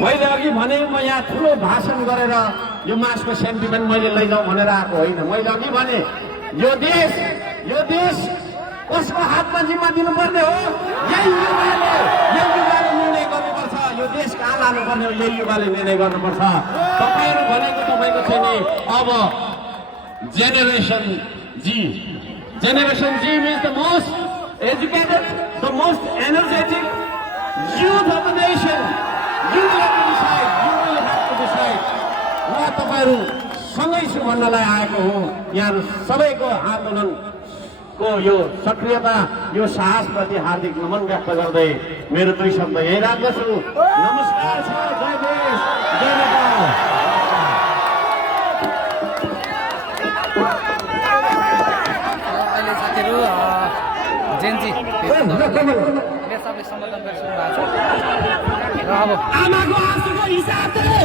मैले अघि भने म यहाँ ठुलो भाषण गरेर यो मासको सेन्टिमेन्ट मैले लैजाउँ भनेर आएको होइन। मैले अघि भने यो देश कसको हातमा जिम्मा दिनुपर्ने हो? यही युवाले निर्णय गर्नुपर्छ। यो देश कहाँ लानुपर्ने हो यही युवाले निर्णय गर्नुपर्छ। तपाईँहरू भनेको तपाईँको चाहिँ नि अब generation Z means the most educated, the most energetic youth of the nation. You will have to decide. म तपाईँहरू सँगै छु भन्नलाई आएको हो। यहाँ सबैको आन्दोलनको यो सक्रियता, यो साहसप्रति हार्दिक नमन व्यक्त गर्दै मेरो दुई शब्द यही राख्दछु। नमस्कार छ। जय देश, जय नेपाल। अहिले साथीहरू जेन्जी सबले सम्बोधन गरिसक्नु भएको छ र अब आमाको आँसुको हिसाबले